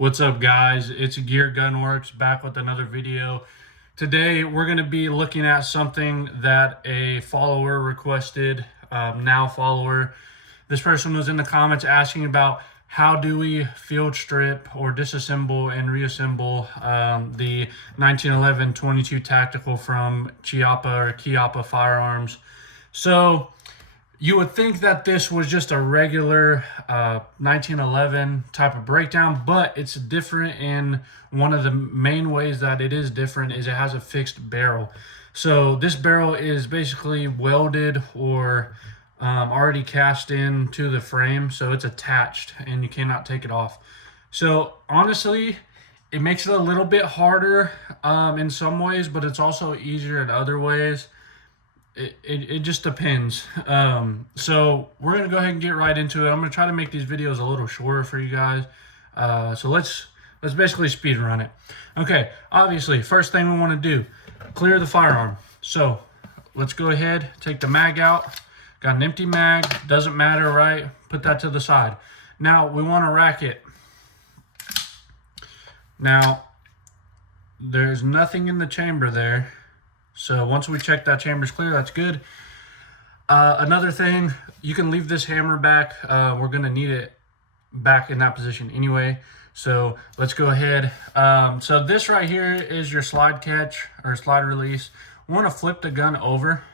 What's up, guys? It's Gear Gunworks back with another video. Today we're going to be looking at something that a follower requested, now follower. This person was in the comments asking about how do we field strip or disassemble and reassemble the 1911 22 tactical from Chiappa firearms. So you would think that this was just a regular 1911 type of breakdown, but it's different in one of the main ways that it is different is it has a fixed barrel. So this barrel is basically welded or already cast into the frame, so it's attached and you cannot take it off. So honestly, it makes it a little bit harder in some ways, but it's also easier in other ways. It just depends. So we're gonna go ahead and get right into it. I'm gonna try to make these videos a little shorter for you guys. So let's basically speed run it. Okay, obviously first thing we want to do, clear the firearm. So let's go ahead, take the mag out. Got an empty mag, doesn't matter, right? Put that to the side. Now we want to rack it. Now there's nothing in the chamber there. So once we check that chamber's clear, that's good. Another thing, you can leave this hammer back. We're gonna need it back in that position anyway. So let's go ahead. So this right here is your slide catch or slide release. We wanna flip the gun over.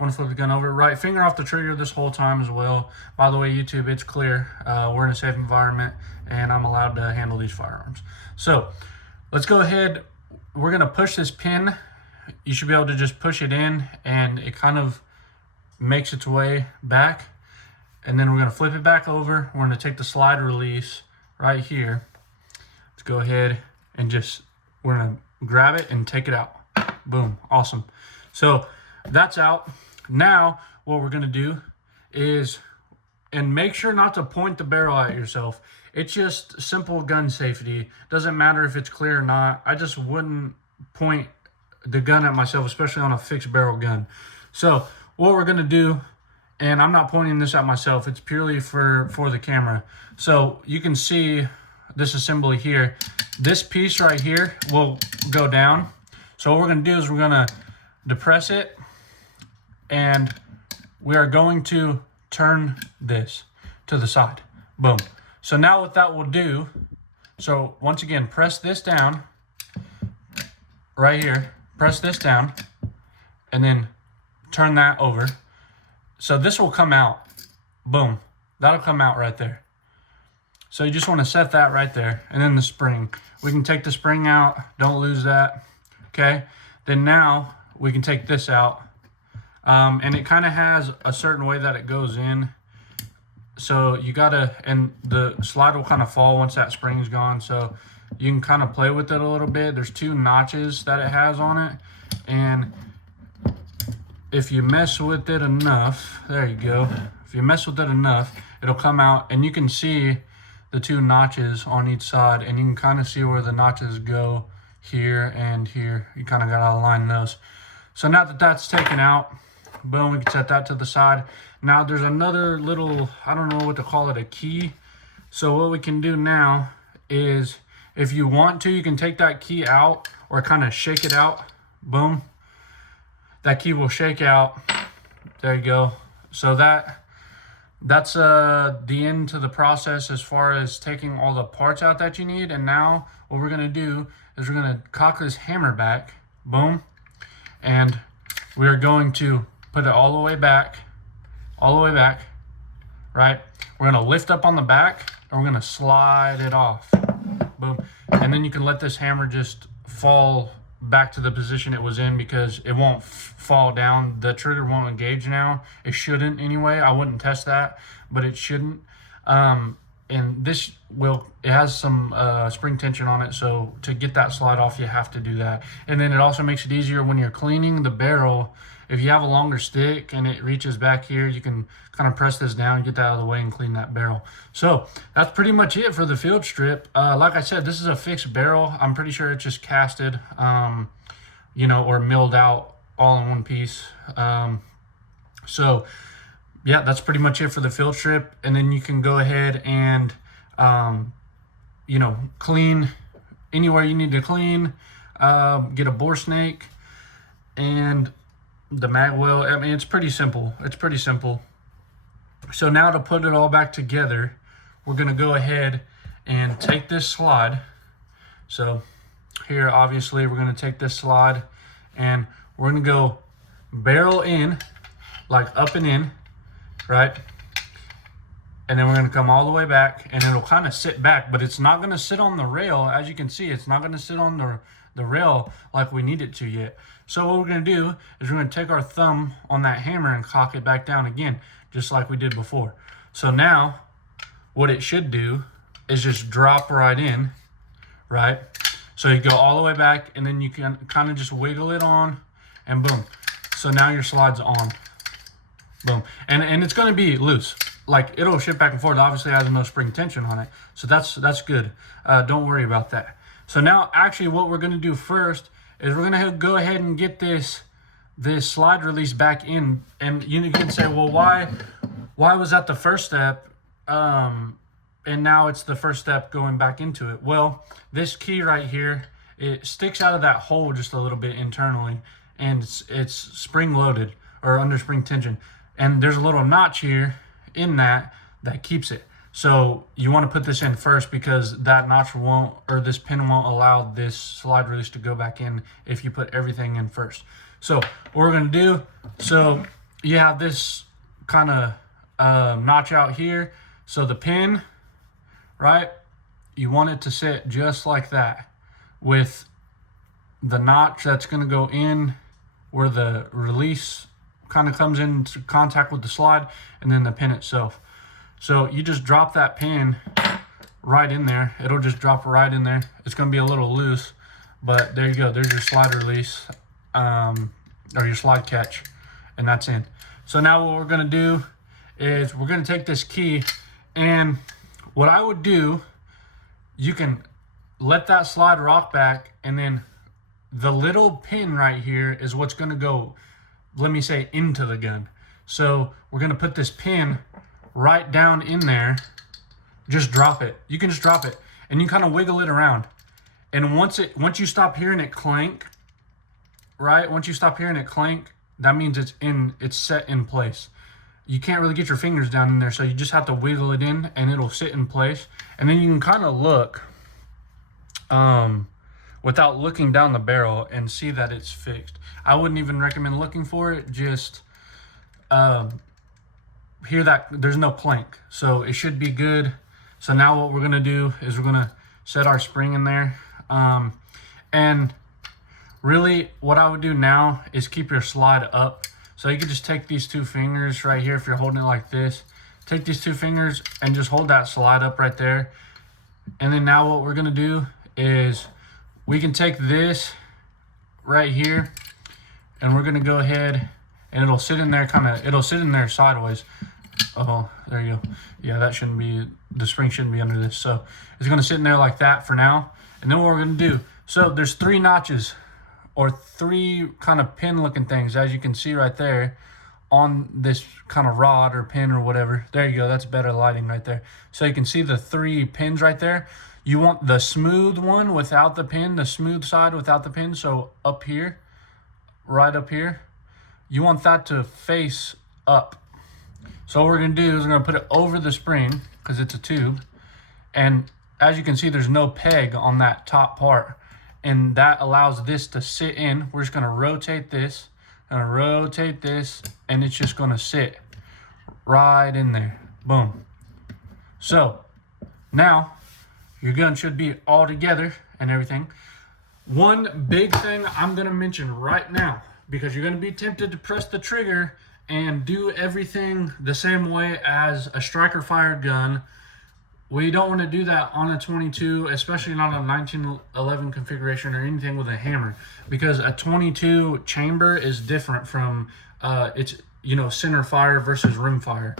Right finger off the trigger this whole time as well. By the way, YouTube, it's clear. We're in a safe environment and I'm allowed to handle these firearms. So let's go ahead. We're gonna push this pin. You should be able to just push it in and it kind of makes its way back. And then we're going to flip it back over. We're going to take the slide release right here. Let's go ahead and we're going to grab it and take it out. Boom. Awesome. So that's out. Now what we're going to do is, and make sure not to point the barrel at yourself. It's just simple gun safety. Doesn't matter if it's clear or not. I just wouldn't point the gun at myself, especially on a fixed barrel gun. So what we're gonna do, and I'm not pointing this at myself, it's purely for the camera. So you can see this assembly here. This piece right here will go down. So what we're gonna do is we're gonna depress it and we are going to turn this to the side. Boom. So now what that will do, so once again, press this down right here. Press this down and then turn that over. So this will come out. Boom. That'll come out right there. So you just want to set that right there. And then the spring. We can take the spring out. Don't lose that. Okay. Then now we can take this out. And it kind of has a certain way that it goes in. So you gotta, and the slide will kind of fall once that spring's gone. So you can kind of play with it a little bit. There's 2 notches that it has on it. And if you mess with it enough, there you go. If you mess with it enough, it'll come out and you can see the 2 notches on each side and you can kind of see where the notches go here and here. You kind of got to align those. So now that that's taken out, boom, we can set that to the side. Now there's another little, I don't know what to call it, a key. So what we can do now is, if you want to, you can take that key out or kind of shake it out. Boom. That key will shake out. There you go. So that's the end to the process as far as taking all the parts out that you need. And now what we're going to do is we're going to cock this hammer back. Boom. And we are going to put it all the way back. Right? We're going to lift up on the back and we're going to slide it off. Boom. And then you can let this hammer just fall back to the position it was in because it won't fall down. The trigger won't engage now. It shouldn't anyway. I wouldn't test that, but it shouldn't. And this it has some spring tension on it. So to get that slide off, you have to do that. And then it also makes it easier when you're cleaning the barrel. If you have a longer stick and it reaches back here, you can kind of press this down, get that out of the way and clean that barrel. So that's pretty much it for the field strip. Like I said, this is a fixed barrel. I'm pretty sure it's just casted, or milled out all in one piece. So yeah, that's pretty much it for the field strip. And then you can go ahead and clean anywhere you need to clean, get a bore snake, and the mag well. I mean, it's pretty simple. It's pretty simple. So now to put it all back together, we're gonna go ahead and take this slide. So here, obviously, we're gonna take this slide and we're gonna go barrel in, like up and in, right? And then we're gonna come all the way back, and it'll kind of sit back, but it's not gonna sit on the rail. As you can see, it's not gonna sit on the rail like we need it to yet. So what we're gonna do is we're gonna take our thumb on that hammer and cock it back down again, just like we did before. So now what it should do is just drop right in, right? So you go all the way back, and then you can kind of just wiggle it on, and boom. So now your slide's on, boom. And it's gonna be loose. Like, it'll shift back and forth. Obviously, it has no spring tension on it. So that's good. Don't worry about that. So now, actually, what we're gonna do first is we're gonna go ahead and get this slide release back in. And you can say, well, why was that the first step? And now it's the first step going back into it. Well, this key right here, it sticks out of that hole just a little bit internally, and it's spring loaded or under spring tension. And there's a little notch here in that keeps it. So you want to put this in first, because that notch won't, or this pin won't allow this slide release to go back in if you put everything in first. So what we're going to do, so you have this kind of notch out here. So the pin, right, you want it to sit just like that, with the notch that's going to go in where the release kind of comes into contact with the slide, and then the pin itself. So you just drop that pin right in there. It'll just drop right in there. It's going to be a little loose, but there you go. There's your slide release, or your slide catch, and that's in. So now what we're going to do is we're going to take this key, and what I would do, you can let that slide rock back, and then the little pin right here is what's going to go, let me say, into the gun. So we're going to put this pin right down in there. Just drop it. You can just drop it, and you kind of wiggle it around. And once you stop hearing it clank, right? Once you stop hearing it clank, that means it's set in place. You can't really get your fingers down in there, so you just have to wiggle it in, and it'll sit in place. And then you can kind of look without looking down the barrel and see that it's fixed. I wouldn't even recommend looking for it. Just hear that there's no clank, so it should be good. So now what we're gonna do is we're gonna set our spring in there, and really what I would do now is keep your slide up. So you could just take these two fingers right here, if you're holding it like this, take these two fingers and just hold that slide up right there. And then now what we're gonna do is we can take this right here, and we're gonna go ahead, and it'll sit in there it'll sit in there sideways. Oh, there you go. Yeah, that shouldn't be, the spring shouldn't be under this. So it's gonna sit in there like that for now. And then what we're gonna do, so there's 3 notches, or 3 kind of pin looking things, as you can see right there on this kind of rod or pin or whatever. There you go, that's better lighting right there. So you can see the 3 pins right there. You want the smooth one without the pin, the smooth side without the pin. So up here, right up here, you want that to face up. So what we're gonna do is we're gonna put it over the spring, because it's a tube. And as you can see, there's no peg on that top part, and that allows this to sit in. We're just gonna rotate this, and it's just gonna sit right in there. Boom. So now your gun should be all together and everything. One big thing I'm gonna mention right now, because you're gonna be tempted to press the trigger and do everything the same way as a striker fired gun. We don't want to do that on a 22, especially not a 1911 configuration or anything with a hammer, because a 22 chamber is different from it's center fire versus rim fire.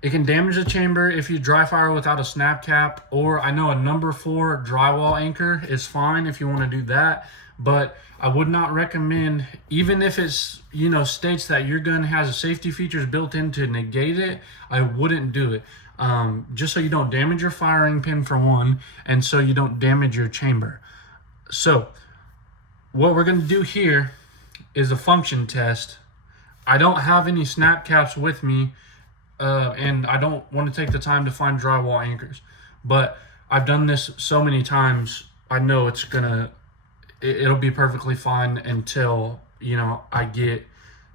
It can damage the chamber if you dry fire without a snap cap, or I know a number 4 drywall anchor is fine if you want to do that, but I would not recommend, even if it's states that your gun has safety features built in to negate it, I wouldn't do it. just so you don't damage your firing pin for one, and so you don't damage your chamber. So what we're going to do here is a function test. I don't have any snap caps with me, and I don't want to take the time to find drywall anchors, but I've done this so many times, I know it'll be perfectly fine until, you know, I get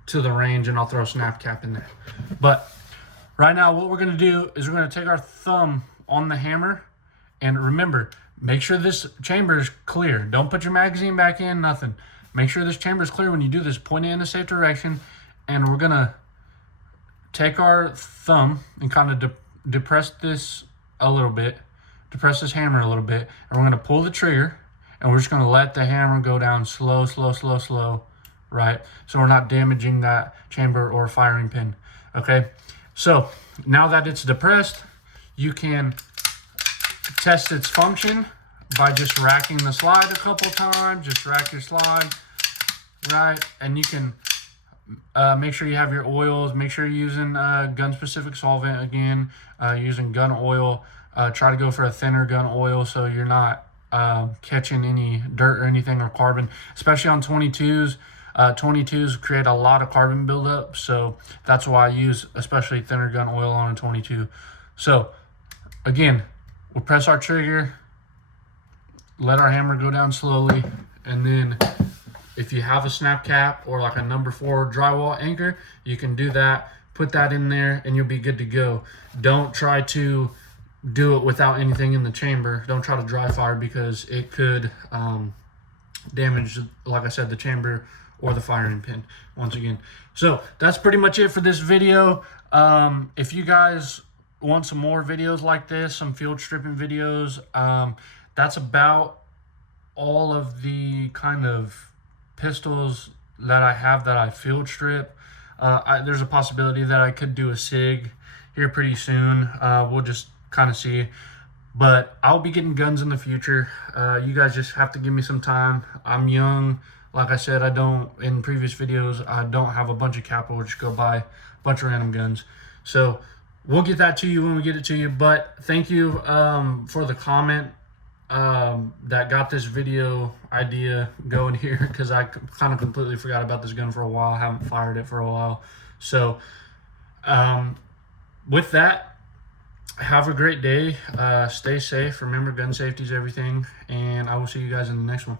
to the range and I'll throw a snap cap in there. But right now what we're going to do is we're going to take our thumb on the hammer, and remember, make sure this chamber is clear. Don't put your magazine back in, nothing. Make sure this chamber is clear when you do this. Point it in a safe direction, and we're going to take our thumb and kind of depress this a little bit, depress this hammer a little bit, and we're going to pull the trigger, and we're just going to let the hammer go down slow, right? So we're not damaging that chamber or firing pin, okay? So now that it's depressed, you can test its function by just racking the slide a couple times. Just rack your slide, right? And you can make sure you have your oils. Make sure you're using gun-specific solvent again, using gun oil. Try to go for a thinner gun oil so you're not catching any dirt or anything or carbon, especially on 22s. 22s create a lot of carbon buildup, so that's why I use especially thinner gun oil on a 22. So again, we'll press our trigger, let our hammer go down slowly, and then if you have a snap cap or like a number 4 drywall anchor, you can do that, put that in there, and you'll be good to go. Don't try to do it without anything in the chamber. Don't try to dry fire, because it could damage, like I said, the chamber or the firing pin once again. So that's pretty much it for this video. If you guys want some more videos like this, some field stripping videos, that's about all of the kind of pistols that I have that I field strip. There's a possibility that I could do a SIG here pretty soon. We'll just kind of see, but I'll be getting guns in the future. You guys just have to give me some time. I'm young, like I said. In previous videos, I don't have a bunch of capital to just go buy a bunch of random guns. So we'll get that to you when we get it to you. But thank you for the comment that got this video idea going here, because I kind of completely forgot about this gun for a while. I haven't fired it for a while. So with that, have a great day. Stay safe. Remember, gun safety is everything, and I will see you guys in the next one.